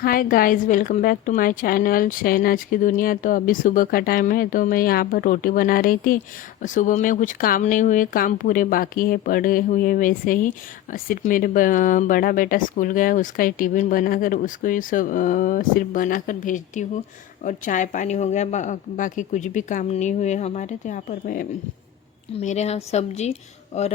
Hi guys, welcome back to my channel Shahnaz की दुनिया। तो अभी सुबह का टाइम है, तो मैं यहाँ पर रोटी बना रही थी। सुबह में कुछ काम नहीं हुए, काम पूरे बाकी है, पड़े हुए वैसे ही। सिर्फ मेरे बड़ा बेटा स्कूल गया, उसका ही टिफिन बनाकर उसको ही सब सिर्फ बनाकर भेजती हूँ। और चाय पानी हो गया, बाकी कुछ भी काम नहीं हुए हमारे। तो यहाँ पर मैं मेरे यहाँ सब्जी और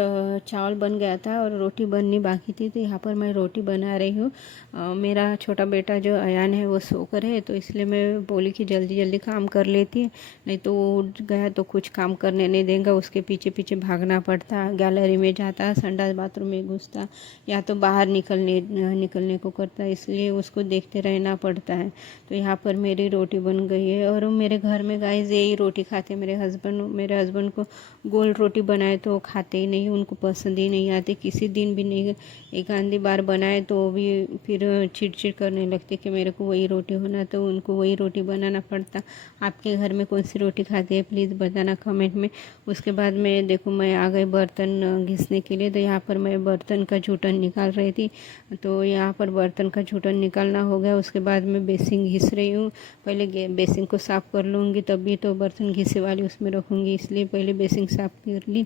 चावल बन गया था और रोटी बननी बाकी थी, तो यहाँ पर मैं रोटी बना रही हूँ। मेरा छोटा बेटा जो अयान है वो सोकर है, तो इसलिए मैं बोली कि जल्दी जल्दी काम कर लेती है, नहीं तो वो उठ गया तो कुछ काम करने नहीं देगा। उसके पीछे पीछे भागना पड़ता, गैलरी में जाता, संडास बाथरूम में घुसता, या तो बाहर निकलने को करता, इसलिए उसको देखते रहना पड़ता है। तो यहाँ पर मेरी रोटी बन गई है। और मेरे घर में गाइस यही रोटी खाते मेरे हस्बैंड को गोल रोटी बनाए तो वो खाते ही नहीं, उनको पसंद ही नहीं आती। किसी दिन भी नहीं, एक आधी बार बनाए तो वो भी फिर चिड़चिड़ करने लगते कि मेरे को वही रोटी होना, तो उनको वही रोटी बनाना पड़ता। आपके घर में कौन सी रोटी खाते हैं प्लीज़ बताना कमेंट में। उसके बाद में देखो मैं आ गई बर्तन घिसने के लिए। तो यहाँ पर मैं बर्तन का झूठन निकाल रही थी, तो यहाँ पर बर्तन का झूठन निकालना हो गया। उसके बाद मैं बेसिन घिस रही हूँ। पहले बेसिन को साफ़ कर लूँगी, तभी तो बर्तन घिसे वाली उसमें रखूँगी, इसलिए पहले बेसिन साफ़ कर ली।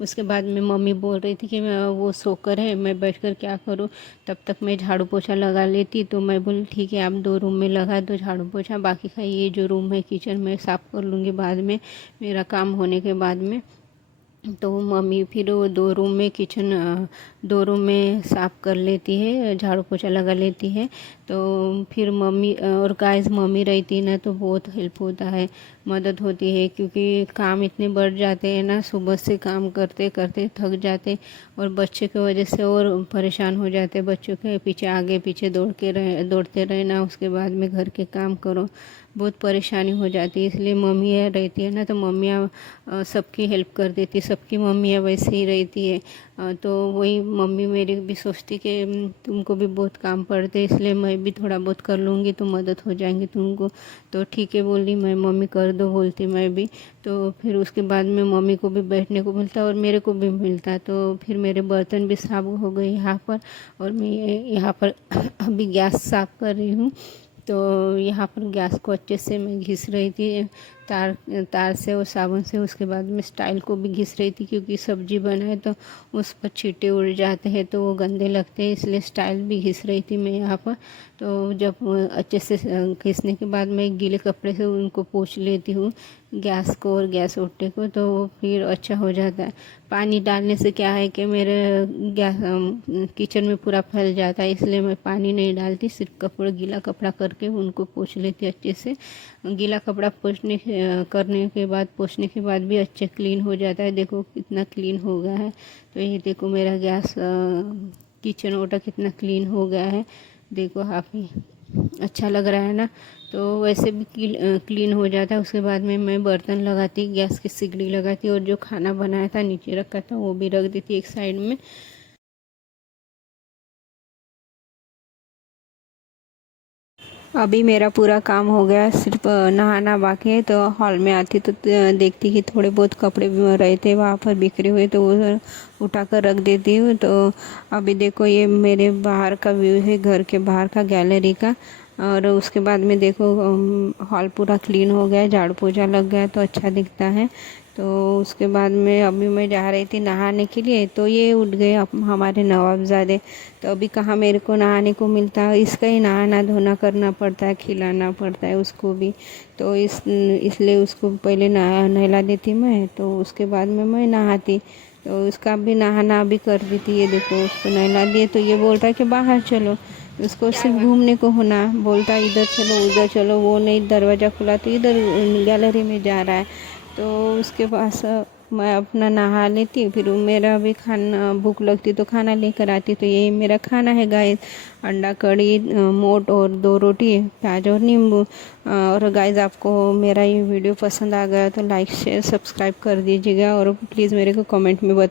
उसके बाद में मम्मी बोल रही थी कि मैं वो सोकर है, मैं बैठकर क्या करूँ, तब तक मैं झाड़ू पोछा लगा लेती। तो मैं बोली ठीक है, आप 2 रूम में लगा दो झाड़ू पोछा, बाकी का ये जो रूम है किचन में साफ़ कर लूँगी बाद में, मेरा काम होने के बाद में। तो मम्मी फिर वो 2 रूम में साफ़ कर लेती है, झाड़ू पोछा लगा लेती है। तो फिर मम्मी और गाइस मम्मी रहती ना तो बहुत हेल्प होता है, मदद होती है, क्योंकि काम इतने बढ़ जाते हैं ना, सुबह से काम करते करते थक जाते, और बच्चे की वजह से और परेशान हो जाते। बच्चों के पीछे आगे पीछे दौड़ते रहना, उसके बाद में घर के काम करो, बहुत परेशानी हो जाती है। इसलिए मम्मियाँ रहती है ना, तो मम्मियाँ सबकी हेल्प कर देती, सबकी मम्मियाँ वैसे ही रहती है। तो वही मम्मी मेरी भी सोचती कि तुमको भी बहुत काम पड़ते, इसलिए मैं भी थोड़ा बहुत कर लूँगी तो मदद हो जाएंगी तुमको। तो ठीक है बोली मैं, मम्मी कर दो बोलती मैं भी। तो फिर उसके बाद में मम्मी को भी बैठने को मिलता और मेरे को भी मिलता, तो फिर मेरे बर्तन भी साफ हो गए यहाँ पर। और मैं यहाँ पर अभी गैस साफ कर रही हूँ। तो यहाँ पर गैस को अच्छे से मैं घिस रही थी तार तार से और साबुन से। उसके बाद में स्टाइल को भी घिस रही थी, क्योंकि सब्जी बनाए तो उस पर छींटे उड़ जाते हैं तो वो गंदे लगते हैं, इसलिए स्टाइल भी घिस रही थी मैं यहाँ पर। तो जब अच्छे से घिसने के बाद मैं गीले कपड़े से उनको पोंछ लेती हूँ, गैस को और गैस ओटे को, तो फिर अच्छा हो जाता है। पानी डालने से क्या है कि मेरे गैस किचन में पूरा फैल जाता है, इसलिए मैं पानी नहीं डालती, सिर्फ गीला कपड़ा करके उनको पोंछ लेती अच्छे से। गीला कपड़ा पोंछने के बाद भी अच्छे क्लीन हो जाता है। देखो कितना क्लीन हो गया है। तो ये देखो मेरा गैस किचन ओटा कितना क्लीन हो गया है, देखो आप ही, अच्छा लग रहा है ना। तो वैसे भी क्लीन हो जाता है। उसके बाद में मैं बर्तन लगाती, गैस की सिगड़ी लगाती, और जो खाना बनाया था नीचे रखा था वो भी रख देती एक साइड में। अभी मेरा पूरा काम हो गया, सिर्फ नहाना बाकी है। तो हॉल में आती तो देखती कि थोड़े बहुत कपड़े भी रहे थे वहाँ पर बिखरे हुए, तो वो उठा कर रख देती हूँ। तो अभी देखो ये मेरे बाहर का व्यू है, घर के बाहर का गैलरी का। और उसके बाद में देखो हॉल पूरा क्लीन हो गया, झाड़ू पोछा लग गया तो अच्छा दिखता है। तो उसके बाद में अभी मैं जा रही थी नहाने के लिए, तो ये उठ गए हमारे नवाबजादे। तो अभी कहाँ मेरे को नहाने को मिलता है, इसका ही नहाना धोना करना पड़ता है, खिलाना पड़ता है उसको भी। तो इसलिए उसको पहले नहला देती मैं, तो उसके बाद में मैं नहाती। तो उसका भी नहाना भी कर देती। ये देखो उसको नहला दिए, तो ये बोल रहा है कि बाहर चलो, उसको सिर्फ घूमने को होना, बोलता है इधर चलो उधर चलो, वो नहीं दरवाज़ा खुला तो इधर गैलरी में जा रहा है। तो उसके पास मैं अपना नहा लेती, फिर मेरा भी खाना भूख लगती तो खाना लेकर आती। तो यही मेरा खाना है गाइस, अंडा कढ़ी, मोट और 2 रोटी, प्याज और नींबू। और गाइस आपको मेरा ये वीडियो पसंद आ गया तो लाइक शेयर सब्सक्राइब कर दीजिएगा, और प्लीज़ मेरे को कमेंट में बता